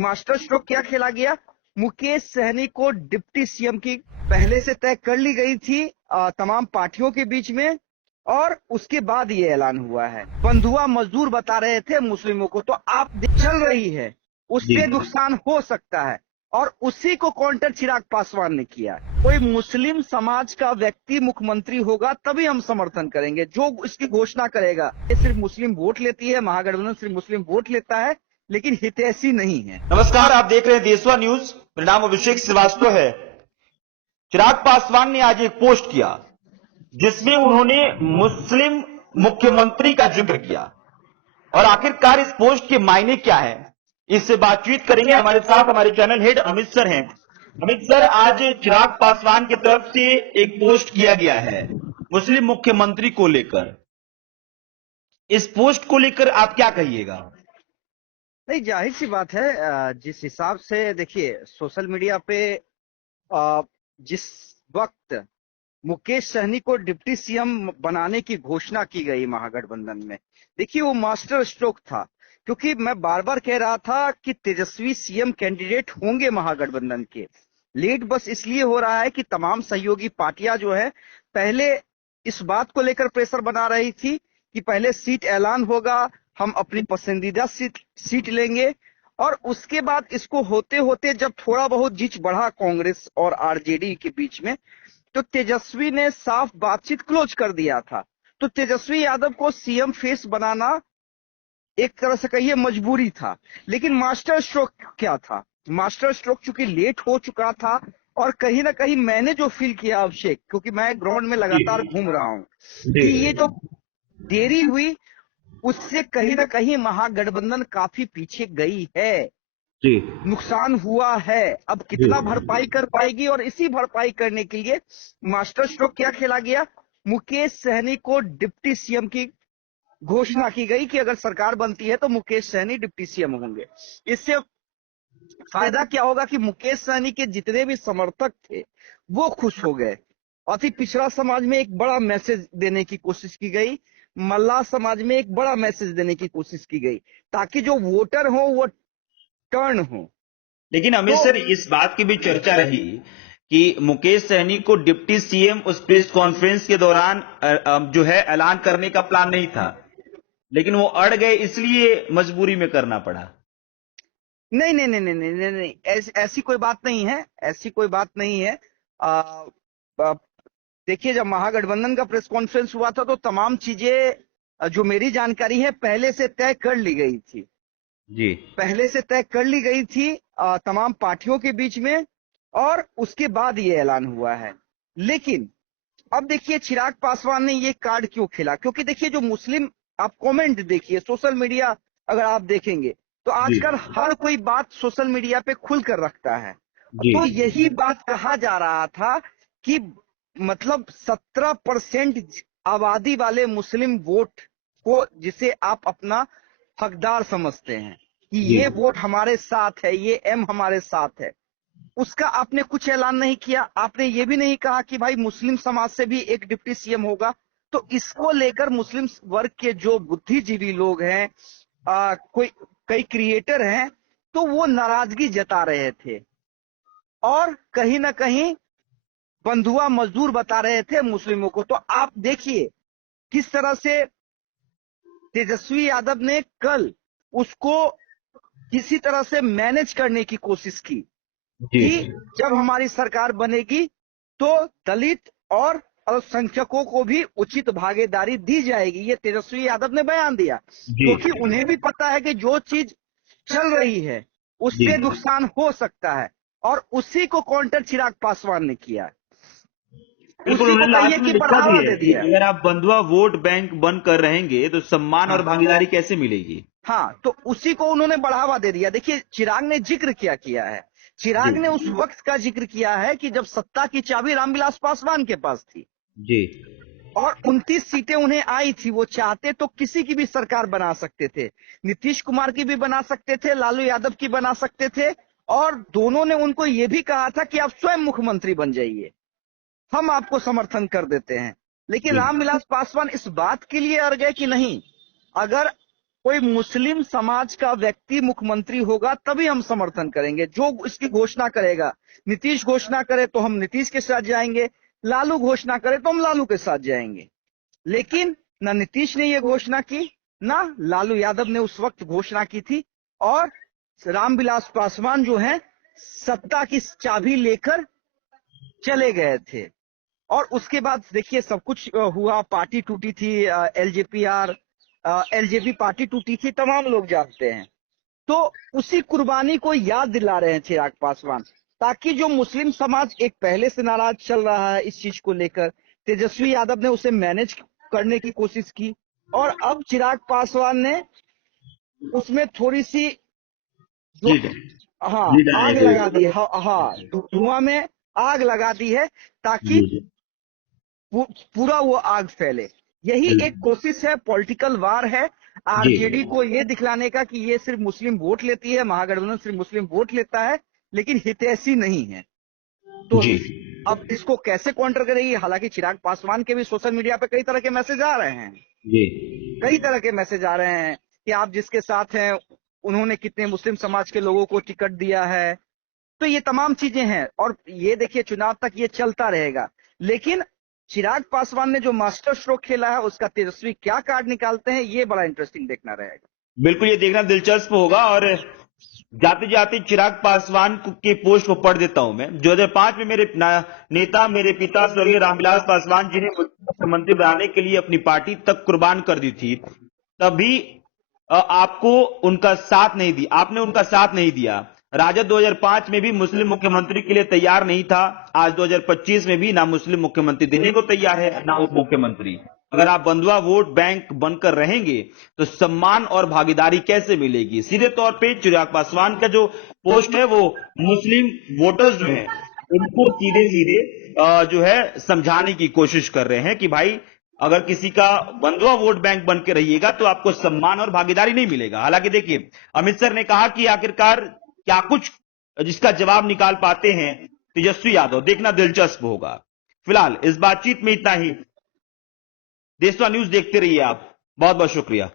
Master stroke क्या खेला गया, मुकेश सहनी को डिप्टी सीएम की पहले से तय कर ली गई थी तमाम पार्टियों के बीच में, और उसके बाद ये ऐलान हुआ है। बंधुआ मजदूर बता रहे थे मुस्लिमों को, तो आप चल रही है, उससे नुकसान हो सकता है, और उसी को काउंटर चिराग पासवान ने किया। कोई मुस्लिम समाज का व्यक्ति मुख्यमंत्री होगा तभी हम समर्थन करेंगे, जो इसकी घोषणा करेगा। ये सिर्फ मुस्लिम वोट लेती है, महागठबंधन सिर्फ मुस्लिम वोट लेता है, लेकिन हितैषी नहीं है। नमस्कार, आप देख रहे हैं देशवा न्यूज। मेरा नाम अभिषेक श्रीवास्तव है। चिराग पासवान ने आज एक पोस्ट किया जिसमें उन्होंने मुस्लिम मुख्यमंत्री का जिक्र किया, और आखिरकार इस पोस्ट के मायने क्या है, इससे बातचीत करेंगे। हमारे साथ हमारे चैनल हेड अमित सर हैं। अमित सर, आज चिराग पासवान की तरफ से एक पोस्ट किया गया है मुस्लिम मुख्यमंत्री को लेकर। इस पोस्ट को लेकर आप क्या कहिएगा? नहीं, जाहिर सी बात है, जिस हिसाब से देखिए सोशल मीडिया पे जिस वक्त मुकेश सहनी को डिप्टी सीएम बनाने की घोषणा की गई महागठबंधन में, देखिए वो मास्टर स्ट्रोक था। क्योंकि मैं बार बार कह रहा था कि तेजस्वी सीएम कैंडिडेट होंगे महागठबंधन के। लेट बस इसलिए हो रहा है कि तमाम सहयोगी पार्टियां जो है पहले इस बात को लेकर प्रेशर बना रही थी कि पहले सीट ऐलान होगा, हम अपनी पसंदीदा सीट लेंगे, और उसके बाद इसको होते होते जब थोड़ा बहुत जिच बढ़ा कांग्रेस और आरजेडी के बीच में, तो तेजस्वी ने साफ बातचीत क्लोज कर दिया था। तो तेजस्वी यादव को सीएम फेस बनाना एक तरह से कहिए मजबूरी था। लेकिन मास्टर स्ट्रोक क्या था, मास्टर स्ट्रोक चूंकि लेट हो चुका था, और कहीं ना कहीं मैंने जो फील किया अभिषेक, क्योंकि मैं ग्राउंड में लगातार घूम रहा हूं, कि ये जो देरी हुई उससे कहीं ना कहीं महागठबंधन काफी पीछे गई है, नुकसान हुआ है। अब कितना भरपाई कर पाएगी, और इसी भरपाई करने के लिए मास्टर स्ट्रोक क्या खेला गया, मुकेश सहनी को डिप्टी सीएम की घोषणा की गई कि अगर सरकार बनती है तो मुकेश सहनी डिप्टी सीएम होंगे। इससे फायदा क्या होगा कि मुकेश सहनी के जितने भी समर्थक थे वो खुश हो गए। अति पिछड़ा समाज में एक बड़ा मैसेज देने की कोशिश की गई, मल्लाह समाज में एक बड़ा मैसेज देने की कोशिश की गई, ताकि जो वोटर हो वो टर्न हो। लेकिन अमित सर, इस बात की भी चर्चा रही कि मुकेश सहनी को डिप्टी सीएम उस प्रेस कॉन्फ्रेंस के दौरान जो है ऐलान करने का प्लान नहीं था, लेकिन वो अड़ गए, इसलिए मजबूरी में करना पड़ा। नहीं नहीं नहीं नहीं नहीं नहीं, नहीं। ऐसी कोई बात नहीं है, ऐसी कोई बात नहीं है। देखिए, जब महागठबंधन का प्रेस कॉन्फ्रेंस हुआ था तो तमाम चीजें जो मेरी जानकारी है पहले से तय कर ली गई थी जी, पहले से तय कर ली गई थी तमाम पार्टियों के बीच में, और उसके बाद ये ऐलान हुआ है। लेकिन अब देखिए चिराग पासवान ने ये कार्ड क्यों खेला, क्योंकि देखिए जो मुस्लिम, आप कमेंट देखिए सोशल मीडिया, अगर आप देखेंगे तो आजकल हर कोई बात सोशल मीडिया पे खुल कर रखता है। तो यही बात कहा जा रहा था कि मतलब 17% आबादी वाले मुस्लिम वोट को, जिसे आप अपना हकदार समझते हैं कि ये वोट हमारे साथ है, ये एम हमारे साथ है, उसका आपने कुछ ऐलान नहीं किया। आपने ये भी नहीं कहा कि भाई मुस्लिम समाज से भी एक डिप्टी सीएम होगा। तो इसको लेकर मुस्लिम वर्ग के जो बुद्धिजीवी लोग हैं, कई क्रिएटर हैं, तो वो नाराजगी जता रहे थे, और कहीं ना कहीं बंधुआ मजदूर बता रहे थे मुस्लिमों को। तो आप देखिए किस तरह से तेजस्वी यादव ने कल उसको किसी तरह से मैनेज करने की कोशिश की कि जब हमारी सरकार बनेगी तो दलित और अल्पसंख्यकों को भी उचित भागीदारी दी जाएगी। ये तेजस्वी यादव ने बयान दिया, क्योंकि उन्हें भी पता है कि जो चीज चल रही है उससे नुकसान हो सकता है, और उसी को काउंटर चिराग पासवान ने किया। बिल्कुल, उन्होंने लास्ट में लिखा भी है कि दिया। अगर आप बंधुआ वोट बैंक बनकर रहेंगे तो सम्मान और भागीदारी कैसे मिलेगी। हाँ, तो उसी को उन्होंने बढ़ावा दे दिया। देखिए चिराग ने जिक्र क्या किया है, चिराग ने उस वक्त का जिक्र किया है कि जब सत्ता की चाबी रामविलास पासवान के पास थी जी, और 29 सीटें उन्हें आई थी। वो चाहते तो किसी की भी सरकार बना सकते थे, नीतीश कुमार की भी बना सकते थे, लालू यादव की बना सकते थे, और दोनों ने उनको ये भी कहा था कि आप स्वयं मुख्यमंत्री बन जाइए, हम आपको समर्थन कर देते हैं। लेकिन रामविलास पासवान इस बात के लिए अड़ गए कि नहीं, अगर कोई मुस्लिम समाज का व्यक्ति मुख्यमंत्री होगा तभी हम समर्थन करेंगे। जो इसकी घोषणा करेगा, नीतीश घोषणा करे तो हम नीतीश के साथ जाएंगे, लालू घोषणा करे तो हम लालू के साथ जाएंगे। लेकिन ना नीतीश ने ये घोषणा की, ना लालू यादव ने उस वक्त घोषणा की थी, और रामविलास पासवान जो है सत्ता की चाबी लेकर चले गए थे। और उसके बाद देखिए सब कुछ हुआ, पार्टी टूटी थी, एलजेपी पार्टी टूटी थी, तमाम लोग जानते हैं। तो उसी कुर्बानी को याद दिला रहे हैं चिराग पासवान, ताकि जो मुस्लिम समाज एक पहले से नाराज चल रहा है इस चीज को लेकर, तेजस्वी यादव ने उसे मैनेज करने की कोशिश की, और अब चिराग पासवान ने उसमें थोड़ी सी जी हाँ जी आग लगा दी है, हाँ धुआं में आग लगा दी है, ताकि जी पूरा वो आग फैले। यही जी एक कोशिश है, पॉलिटिकल वार है आरजेडी को ये दिखलाने का कि ये सिर्फ मुस्लिम वोट लेती है, महागठबंधन सिर्फ मुस्लिम वोट लेता है, लेकिन हितैषी नहीं है। तो जी अब इसको कैसे काउंटर करेगी? हालांकि चिराग पासवान के भी सोशल मीडिया पे कई तरह के मैसेज आ रहे हैं, जी कई तरह के मैसेज आ रहे हैं कि आप जिसके साथ हैं उन्होंने कितने मुस्लिम समाज के लोगों को टिकट दिया है। तो ये तमाम चीजें हैं, और ये देखिए चुनाव तक ये चलता रहेगा। लेकिन चिराग पासवान ने जो मास्टर स्ट्रोक खेला है, उसका तेजस्वी क्या कार्ड निकालते हैं, ये बड़ा इंटरेस्टिंग देखना रहेगा। बिल्कुल, ये देखना दिलचस्प होगा। और जाते जाते चिराग पासवान के पोस्ट को पढ़ देता हूं मैं। 2005 में मेरे नेता, मेरे पिता स्वर्गीय रामविलास पासवान जी ने मुख्यमंत्री बनाने के लिए अपनी पार्टी तक कुर्बान कर दी थी, तभी आपको उनका साथ नहीं दिया, आपने उनका साथ नहीं दिया। राजद 2005 में भी मुस्लिम मुख्यमंत्री के लिए तैयार नहीं था, आज 2025 में भी ना मुस्लिम मुख्यमंत्री देने को तैयार है, ना उप मुख्यमंत्री। अगर आप बंधुआ वोट बैंक बनकर रहेंगे तो सम्मान और भागीदारी कैसे मिलेगी? सीधे तौर पे चिराग पासवान का जो पोस्ट है वो मुस्लिम वोटर्स जो है उनको सीधे सीधे जो है समझाने की कोशिश कर रहे हैं कि भाई अगर किसी का बंधुआ वोट बैंक बन के रहिएगा तो आपको सम्मान और भागीदारी नहीं मिलेगा। हालांकि देखिए अमित सर ने कहा कि आखिरकार क्या कुछ जिसका जवाब निकाल पाते हैं तेजस्वी यादव, देखना दिलचस्प होगा। फिलहाल इस बातचीत में इतना ही। देशवा न्यूज देखते रहिए आप। बहुत बहुत शुक्रिया।